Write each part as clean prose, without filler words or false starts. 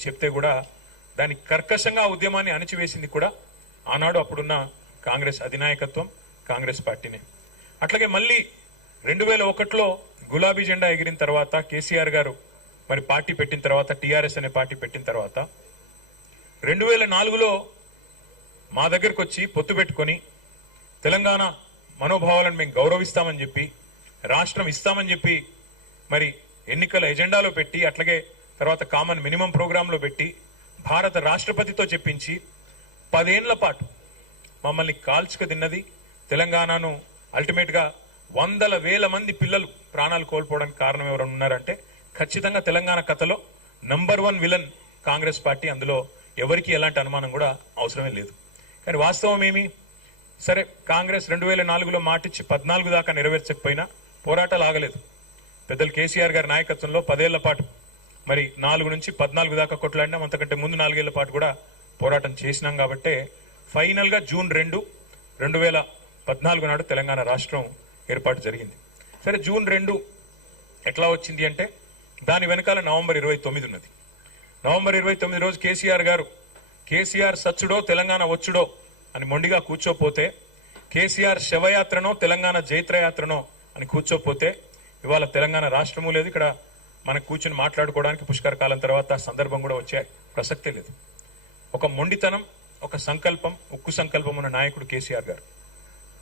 అని చెప్తే కూడా దాని కర్కశంగా ఉద్యమాన్ని అణిచివేసింది కూడా ఆనాడు అప్పుడున్న కాంగ్రెస్ అధినాయకత్వం, కాంగ్రెస్ పార్టీనే. అట్లాగే మళ్ళీ 2001లో గులాబీ జెండా ఎగిరిన తర్వాత కేసీఆర్ గారు మరి పార్టీ పెట్టిన తర్వాత, టీఆర్ఎస్ అనే పార్టీ పెట్టిన తర్వాత 2004లో మా దగ్గరకు వచ్చి పొత్తు పెట్టుకొని తెలంగాణ మనోభావాలను మేము గౌరవిస్తామని చెప్పి, రాష్ట్రం ఇస్తామని చెప్పి మరి ఎన్నికల ఎజెండాలో పెట్టి, అట్లాగే తర్వాత కామన్ మినిమం ప్రోగ్రాంలో పెట్టి భారత రాష్ట్రపతితో చెప్పించి 10 ఏళ్ల పాటు మమ్మల్ని కాల్చుక తిన్నది తెలంగాణను. అల్టిమేట్ గా వందల వేల మంది పిల్లలు ప్రాణాలు కోల్పోవడానికి కారణం ఎవరైనా ఉన్నారంటే ఖచ్చితంగా తెలంగాణ కథలో నంబర్ 1 విలన్ కాంగ్రెస్ పార్టీ. అందులో ఎవరికి ఎలాంటి అనుమానం కూడా అవసరమే లేదు. కానీ వాస్తవం ఏమి? సరే, కాంగ్రెస్ 2004లో మాటిచ్చి 14 దాకా నెరవేర్చకపోయినా పోరాటాలు ఆగలేదు. పెద్దలు కేసీఆర్ గారి నాయకత్వంలో 10 ఏళ్ల పాటు మరి 4 నుంచి 14 దాకా కొట్లాడినాం. అంతకంటే ముందు 4 ఏళ్ల పాటు కూడా పోరాటం చేసినాం. కాబట్టి ఫైనల్ గా జూన్ 2, 2014 నాడు తెలంగాణ రాష్ట్రం ఏర్పాటు జరిగింది. సరే, జూన్ 2 ఎట్లా వచ్చింది అంటే దాని వెనకాల నవంబర్ 29 ఉన్నది. నవంబర్ 29 రోజు కేసీఆర్ సచ్చుడో తెలంగాణ వచ్చుడో అని మొండిగా కూర్చోపోతే, కేసీఆర్ శవయాత్రనో తెలంగాణ జైత్రయాత్రనో అని కూర్చోపోతే ఇవాళ తెలంగాణ రాష్ట్రము లేదు. ఇక్కడ మనకు కూర్చొని మాట్లాడుకోవడానికి పుష్కర కాలం తర్వాత సందర్భం కూడా వచ్చే ప్రసక్తే లేదు. ఒక మొండితనం, ఒక సంకల్పం, ఉక్కు సంకల్పం ఉన్న నాయకుడు కేసీఆర్ గారు.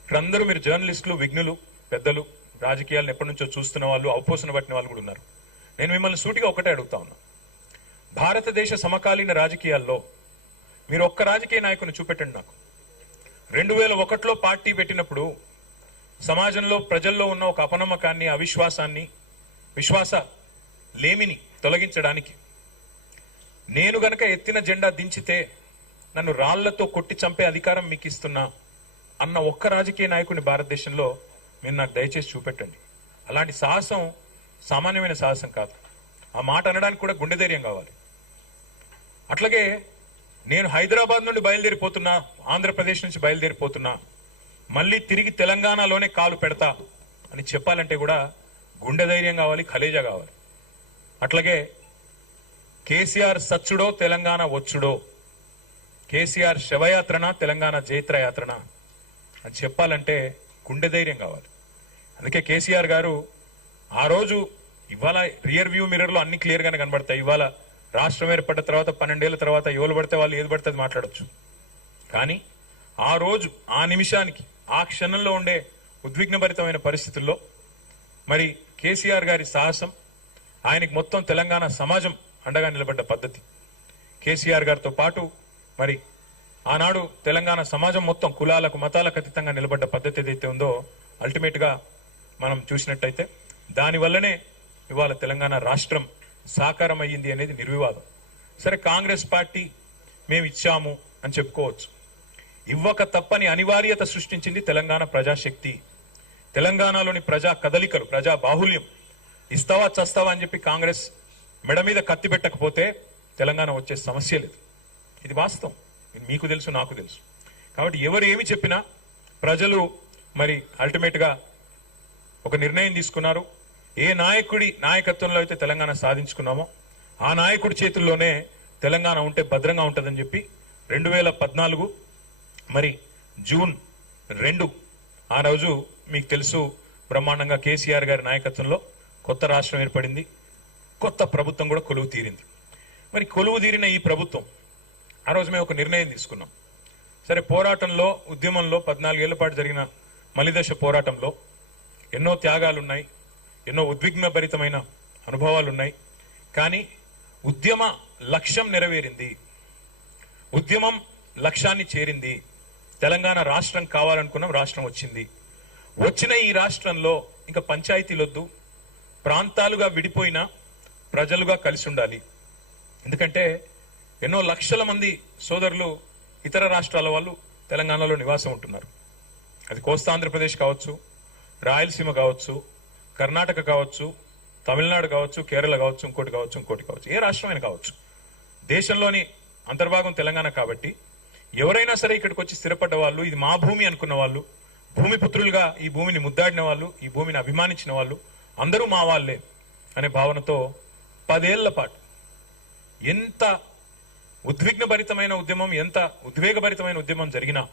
ఇక్కడందరూ మీరు జర్నలిస్టులు, విఘ్నులు, పెద్దలు, రాజకీయాలను ఎప్పటి నుంచో చూస్తున్న వాళ్ళు, అవపోసన పట్టిన వాళ్ళు కూడా ఉన్నారు. నేను మిమ్మల్ని సూటిగా ఒకటే అడుగుతా ఉన్నా. భారతదేశ సమకాలీన రాజకీయాల్లో మీరు ఒక్క రాజకీయ నాయకుని చూపెట్టండి నాకు. 2001లో పార్టీ పెట్టినప్పుడు సమాజంలో, ప్రజల్లో ఉన్న ఒక అపనమ్మకాన్ని, అవిశ్వాసాన్ని, విశ్వాస లేమిని తొలగించడానికి నేను గనక ఎత్తిన జెండా దించితే నన్ను రాళ్లతో కొట్టి చంపే అధికారం మీకు ఇస్తున్నా అన్న ఒక్క రాజకీయ నాయకుని భారతదేశంలో మీరు నాకు దయచేసి చూపెట్టండి. అలాంటి సాహసం సామాన్యమైన సాహసం కాదు. ఆ మాట అనడానికి కూడా గుండె ధైర్యం కావాలి. అట్లాగే నేను హైదరాబాద్ నుండి బయలుదేరిపోతున్నా, ఆంధ్రప్రదేశ్ నుంచి బయలుదేరిపోతున్నా, మళ్ళీ తిరిగి తెలంగాణలోనే కాలు పెడతా అని చెప్పాలంటే కూడా గుండె ధైర్యం కావాలి, ఖలేజా కావాలి. అట్లాగే కేసీఆర్ సచ్చుడో తెలంగాణ వచ్చుడో, కేసీఆర్ శవయాత్రనా తెలంగాణ జైత్రయాత్రనా అని చెప్పాలంటే గుండె ధైర్యం కావాలి. అందుకే కేసీఆర్ గారు ఆ రోజు, ఇవాళ రియర్ వ్యూ మిర్రర్ లో అన్ని క్లియర్ గానే కనబడతాయి. ఇవాళ రాష్ట్రం ఏర్పడ్డ తర్వాత 12 ఏళ్ల తర్వాత ఎవరు పడితే వాళ్ళు ఏది పడితే అది మాట్లాడొచ్చు. కానీ ఆ రోజు, ఆ నిమిషానికి, ఆ క్షణంలో ఉండే ఉద్విగ్నభరితమైన పరిస్థితుల్లో మరి కేసీఆర్ గారి సాహసం, ఆయనకి మొత్తం తెలంగాణ సమాజం అండగా నిలబడ్డ పద్ధతి, కేసీఆర్ గారితో పాటు మరి ఆనాడు తెలంగాణ సమాజం మొత్తం కులాలకు, మతాలకు అతీతంగా నిలబడ్డ పద్ధతి ఏదైతే ఉందో అల్టిమేట్ గా మనం చూసినట్టయితే దానివల్లనే ఇవాళ తెలంగాణ రాష్ట్రం సాకారం అయ్యింది అనేది నిర్వివాదం. సరే, కాంగ్రెస్ పార్టీ మేము ఇచ్చాము అని చెప్పుకోవచ్చు. ఇవ్వక తప్పని అనివార్యత సృష్టించింది తెలంగాణ ప్రజాశక్తి. తెలంగాణలోని ప్రజా కదలికలు, ప్రజా బాహుల్యం. ఇస్తావా చస్తావా అని చెప్పి కాంగ్రెస్ మెడ మీద కత్తి పెట్టకపోతే తెలంగాణ వచ్చే సమస్య లేదు. ఇది వాస్తవం. ఇది మీకు తెలుసు, నాకు తెలుసు. కాబట్టి ఎవరు ఏమి చెప్పినా ప్రజలు మరి అల్టిమేట్ గా ఒక నిర్ణయం తీసుకున్నారు. ఏ నాయకుడి నాయకత్వంలో అయితే తెలంగాణ సాధించుకున్నామో ఆ నాయకుడి చేతుల్లోనే తెలంగాణ ఉంటే భద్రంగా ఉంటుందని చెప్పి 2014 మరి జూన్ 2 ఆ రోజు మీకు తెలుసు బ్రహ్మాండంగా కేసీఆర్ గారి నాయకత్వంలో కొత్త రాష్ట్రం ఏర్పడింది. కొత్త ప్రభుత్వం కూడా కొలువు తీరింది. మరి కొలువు తీరిన ఈ ప్రభుత్వం ఆ రోజు మేము ఒక నిర్ణయం తీసుకున్నాం. సరే, పోరాటంలో, ఉద్యమంలో 14 ఏళ్ల పాటు జరిగిన మలిదశ పోరాటంలో ఎన్నో త్యాగాలున్నాయి, ఎన్నో ఉద్విగ్నభరితమైన అనుభవాలున్నాయి. కానీ ఉద్యమ లక్ష్యం నెరవేరింది, ఉద్యమం లక్ష్యాన్ని చేరింది. తెలంగాణ రాష్ట్రం కావాలనుకున్నాం, రాష్ట్రం వచ్చింది. వచ్చిన ఈ రాష్ట్రంలో ఇంకా పంచాయతీలొద్దు, ప్రాంతాలుగా విడిపోయిన ప్రజలుగా కలిసి ఉండాలి. ఎందుకంటే ఎన్నో లక్షల మంది సోదరులు ఇతర రాష్ట్రాల వాళ్ళు తెలంగాణలో నివాసం ఉంటున్నారు. అది కోస్తాంధ్రప్రదేశ్ కావచ్చు, రాయలసీమ కావచ్చు, కర్ణాటక కావచ్చు, తమిళనాడు కావచ్చు, కేరళ కావచ్చు, ఇంకోటి కావచ్చు, ఏ రాష్ట్రమైనా కావచ్చు. దేశంలోని అంతర్భాగం తెలంగాణ. కాబట్టి ఎవరైనా సరే ఇక్కడికి వచ్చి స్థిరపడ్డ వాళ్ళు, ఇది మా భూమి అనుకున్న వాళ్ళు, భూమిపుత్రులుగా ఈ భూమిని ముద్దాడిన వాళ్ళు, ఈ భూమిని అభిమానించిన వాళ్ళు అందరూ మా వాళ్లే అనే భావనతో 10 ఏళ్ల పాటు ఎంత ఉద్విగ్నభరితమైన ఉద్యమం, ఎంత ఉద్వేగభరితమైన ఉద్యమం జరిగినా